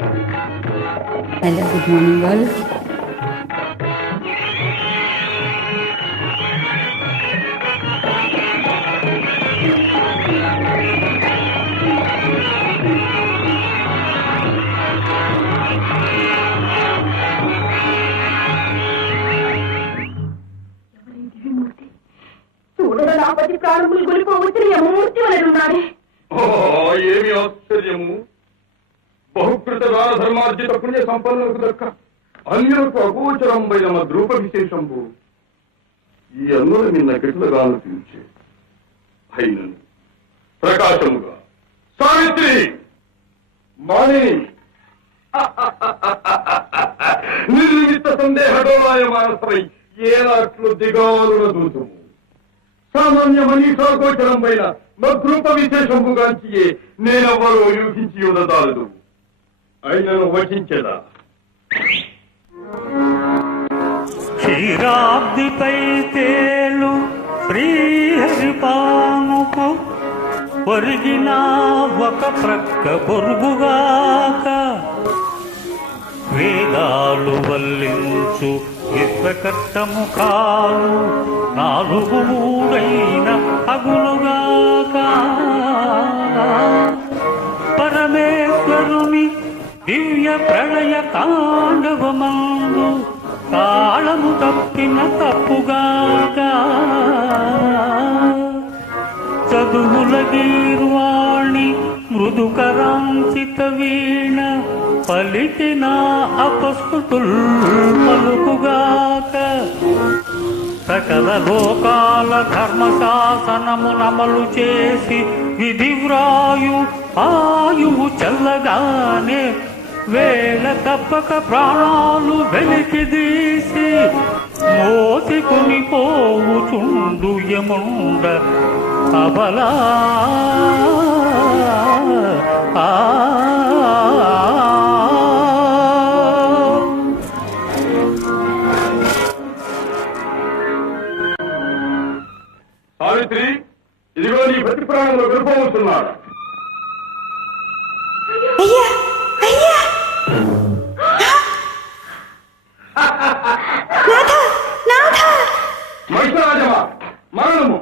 Hello, good morning all. చూడరాపతి ప్రాణములు కొలిపోవచ్చిన యమమూర్తి వలెనున్నాడే. ఏమి ఆశ్చర్యము! బహుకృత దాన ధర్మార్జిత పుణ్య సంపన్నులకు దక్క అన్యులకు అగోచరంబైన మద్రూప విశేషంబు ఈ అన్నుల నిన్న కెట్లుగాను పిలిచే అయినను ప్రకాశముగా సావిత్రి మాణిని నిర్నిమిత్త సందేహ డోలాయమానసమై ఏనాట్లు దిగాలున దూతుము సామాన్య మనీషాగోచరం పైన మద్రూప విశేషంబుగాంచియే నేనెవరో యూహించి ఉండదాలదు అయినను వచించెదా. క్షీరాబ్దిపై తేలు శ్రీహరిపాముకు పొరిగిన ఒక ప్రక్క పొరుగుగాక వేదాలు వల్లించు విశ్వకర్తముఖాలు నాలుగు మూడైన అగులుగాక పరమేశ్వరుని దివ్య ప్రళయ తాండవమందు తాళము తప్పిన తప్పుగాక చదువుల గీర్వాణి మృదుకరాంచిత వీణ పలికిన అపస్కృతుల్ పలుకుగాక సకల లోకాల ధర్మశాసనము నమలు చేసి విధివ్రాయు ఆయువు చల్లగానే వేళ తప్పక ప్రాణాలు వెలికిదీసి మోసికొని పోవుచుండు యముండ అబలా సావిత్రి, ఇదిగో నీ ప్రతి ప్రాణంలో విరుపవుతున్నాడు. మహిషరాజమా మరణము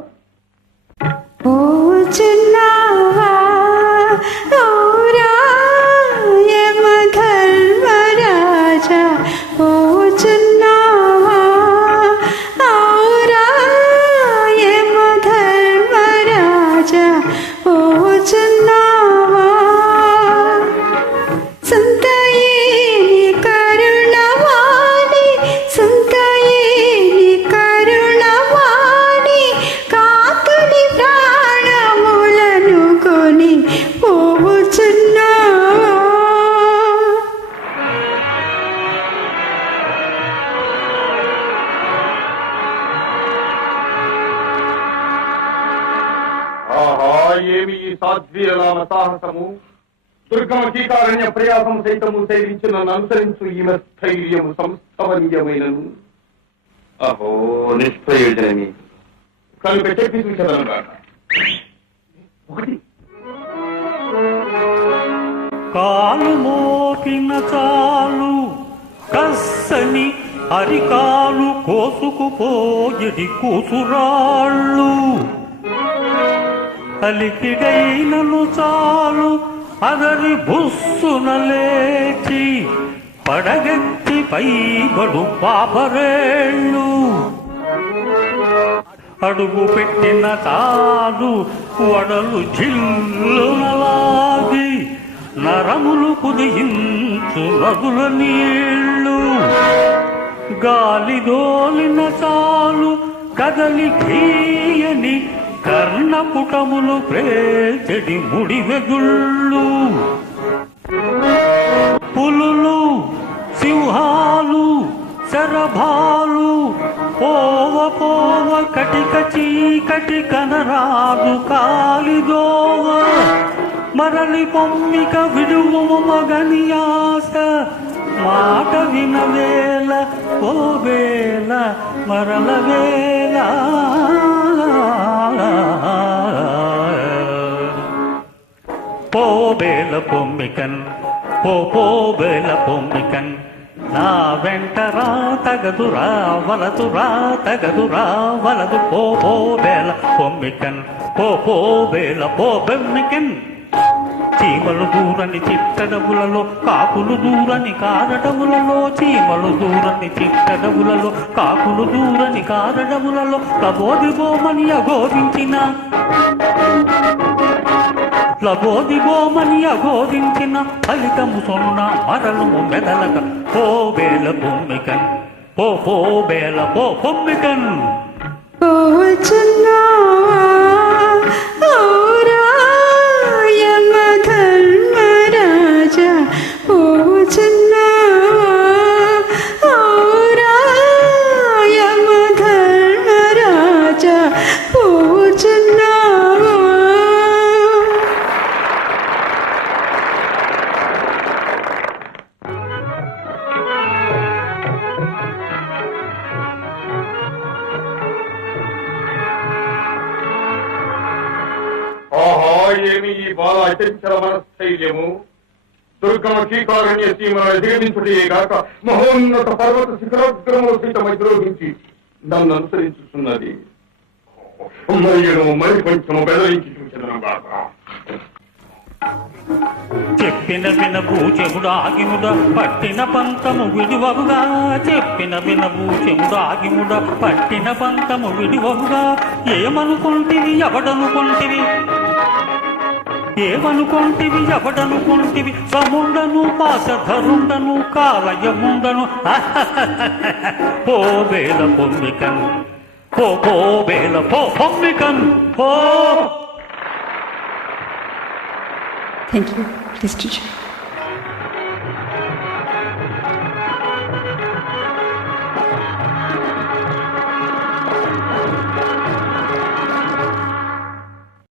సాధ్వీరనామ సాహసము దుర్గమ కీకారణ్య ప్రయాసము సైతము సేవించి నన్ను అనుసరించు ఈమె స్థైర్యము సంస్థవనీయమైనను అహో నిష్ప్రయోజనమే కనుక చెప్పి చూసేదను కాక. కాలు మోపిన చాలు కస్సని అరికాలు కోసుకుపోయడి కూసురాళ్ళు అలికిడైనను చాలు అదరి బుస్సున లేచి పడగెత్తి పైబడు పాపరేళ్ళు అడుగు పెట్టిన చాలు వడలు జిల్లునలాగి నరములు కుదియించు నదుల నీళ్ళు గాలి దోలిన చాలు కదలి గీయని కర్ణపుటములు ప్రేచెడి ముడివెగుళ్ళు పులులు సింహాలు శరభాలు పోవ పోవ కటిక చీకటి కనరాదు కాలిదోవ మరలి పొమ్మిక విడుము మగనియాస మాట వినవేల ఓ వేళ మరల వేళ పోబేల పొమ్మికన్ పో బేల పొమ్మికన్ నా వెంటరా తగదురా వలదురా తగదురా వలదు పో బేల పొమ్మికన్ పో బేల పో బెమ్మికన్ చీమలు దూరని చిట్టడవులలో కాకులు దూరని కారడవులలో చీమలు దూరని చిట్టడవులలో కాకులు దూరని కారడవులలో లబోదిబోమని అఘోరించిన లబోదిబోమని అఘోరించిన ఫలితము సొన్న మరలము మెదలక పో బేల పొమ్మికన్ పో బేల పొమ్మికన్ ఆహా, ఏమి ఈ బాల అచంచల మనస్థైర్యము! దుర్గమ కీకారణ్య సీమను అధిగమించుటే గాక మహోన్నత పర్వత శిఖరాగ్రములు సైతం అధిరోహించి నన్ను అనుసరించుతున్నది. మరి కొంచెము బెదరించి చూచెదను గాక. చెప్పిన వినబూచెముడు ఆగిముడ పట్టిన పంతము విడివవుగా చెప్పిన వినబూచెముడు ఆగిముడ పట్టిన పంతము విడివవుగా ఏమనుకుంటివి ఎవడనుకుంటివి ఏమనుకుంటివి ఎవడనుకుంటివి సముండను పాశధరుండను కాలయముండను పో బేల పొమ్మికన్ పో బేల పొమ్మికన్ పో. Thank you. Please teacher.